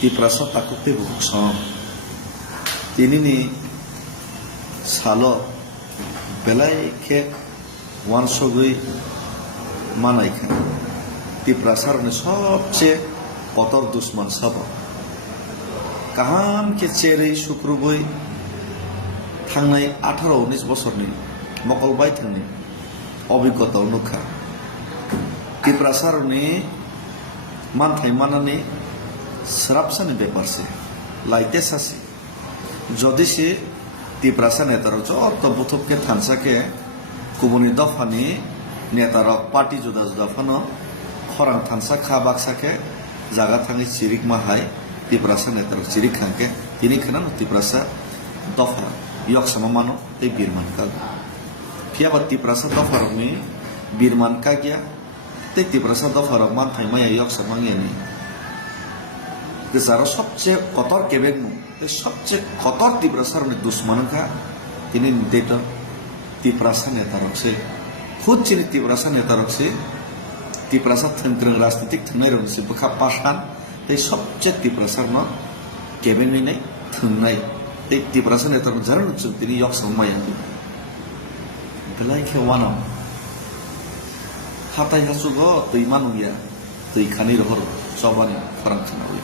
tiprasa takutnya bukuk som ini nih salo belai ke wan sogui manai kan tiprasar nih সবচেয়ে কতর দুশ্মন সব কাহাম কে চেরে শুক্রবই থাংনাই 18-19 বছরনি মকলবাই থাংনি অভিজ্ঞতা অনুখা tiprasarni manthai manani srapsani beparse laite sasi jodi se tiprasa netarok jotto buthopke thansake kubuni dofani netarok party juda juda phano khorang thansa kha baksake jaga thangi chirik mahai tiprasa netarok chirik khangke tini khana tiprasa dofa yok samamano te birman ka phiaba tiprasa dofarokni birman ka gya tiprasa dofarok manthai maya yok samangeni যারা সবচেয়ে কতর কেবেগমু সবচেয়ে কতর তিপ্রাসার দুশ্মনকা তিনি নির্দেত তিপ্রাসা নেতা রকছে খুদ চিনি তিপ্রাসা নেতা রকছে তিপ্রাসা থংক্রং রাজনীতিক থংনাই রকছে বখা পাশান এই সবচেয়ে তিপ্রাসার ন কেবেগনি নাই থংনাই এই তিপ্রাসা নেতা যারা রকছে তিনি ইয়ক সমমায়া বেলাই খেওয়ানাম হাতাই হাসুগ তুই মানুয়া তুই খানি রহর সবানি ফরাং খানাবি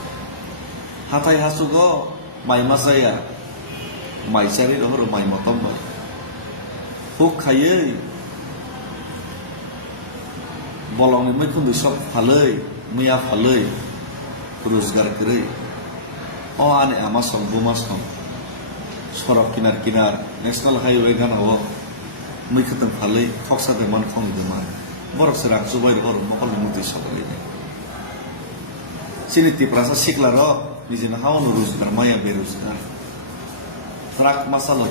hatai hasugo mai masaya mai sari rohor mai motomba huk khaye bolong mai khundu sok phalei muya phalei rozgar kre o ane ama som buma som sorok kinar kinar national highway gan ho mui khatam phalei khoksa de man khong de ma borok serak subai rohor mokol muti sokai sini tiprasa siklaro নিজের হাওয়ান রোজগার মায়া বেরোজগার truck মাসালো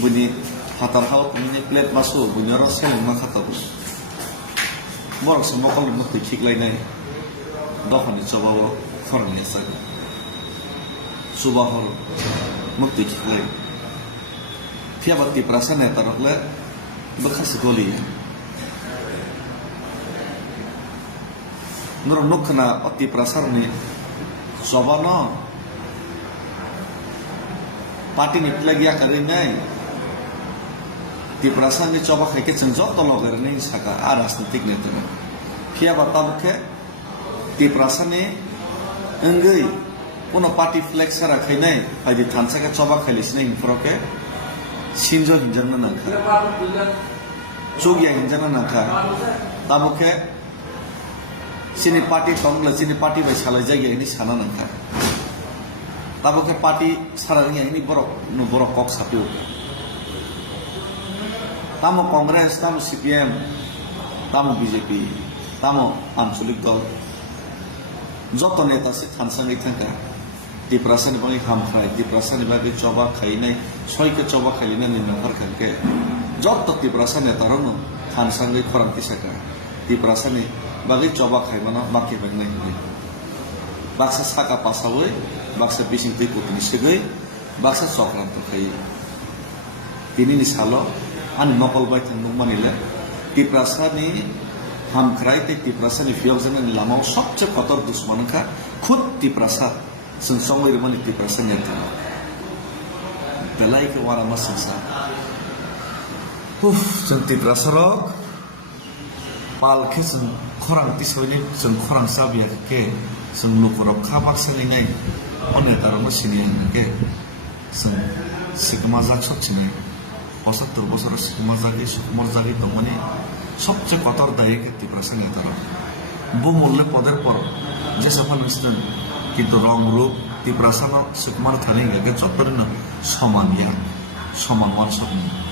বুনি হাতার হাওয়া তুমি plate মাসো বুনি আরো সেলেন মা খাতাবো বরক সমকল মুক্তি ঠিকলাইনাই দখনি চবাবো ফরনি সাগ সুবাহর মুক্তি ঠিকলাই ফিয়াবাতি প্রাসানে তারলে বখাসি গলি নর নখনা অতি প্রাসারনি Sobano party ni lagi akan ini tiprasa ni coba kayak cenjok tolong karena ini saka aras nanti gitu kan kia batal ke tiprasa ni enggak puno party flex sara kayak ini pada tansa ke coba kali sini info ke sinjo hinjan na nangka cugia hinjan na nangka tamu ke sini party tongla sini party by salah jaga ini sana nangka tapi ke party sarangnya ini borok kok satu tamu kongres tamu CPM tamu BJP tamu ansulik dol joto neta si thansang itangka tiprasa ni bagi ham khai tiprasa ni bagi coba khai nai soi ke coba khai lina ni nangkar ke joto tiprasa neta rono thansang ni khorang kisaka tiprasa ni bagi coba khai mana baki bagnai ni baksa saka pasawai baksa bising tiku ni segai baksa sokran to khai tini ni salo an nokol bai thang manile tiprasa ni ham khrai te tiprasa ni fiog jana ni lamau sobche kotor dushman ka khud tiprasa sungsongoi remani tiprasa ni ta belai ke wara masangsa jeng tiprasa rok pal ke khorang tisoni jeng khorang sabia ke jeng lukurok khabak selingai one tarama sinian ke jeng sikmazak sotchine 75 বছর sikmazak সুকুমারজাগি দমনে সবচেয়ে কতর দায়ী কে তিপ্রাসা নেতারা বহুমূল্যে পদের পর যে সফল মিশ্রণ কিন্তু রং রূপ তিপ্রাসা সুকুমার থানে গেছে যতদিন সমান ওয়ান সমান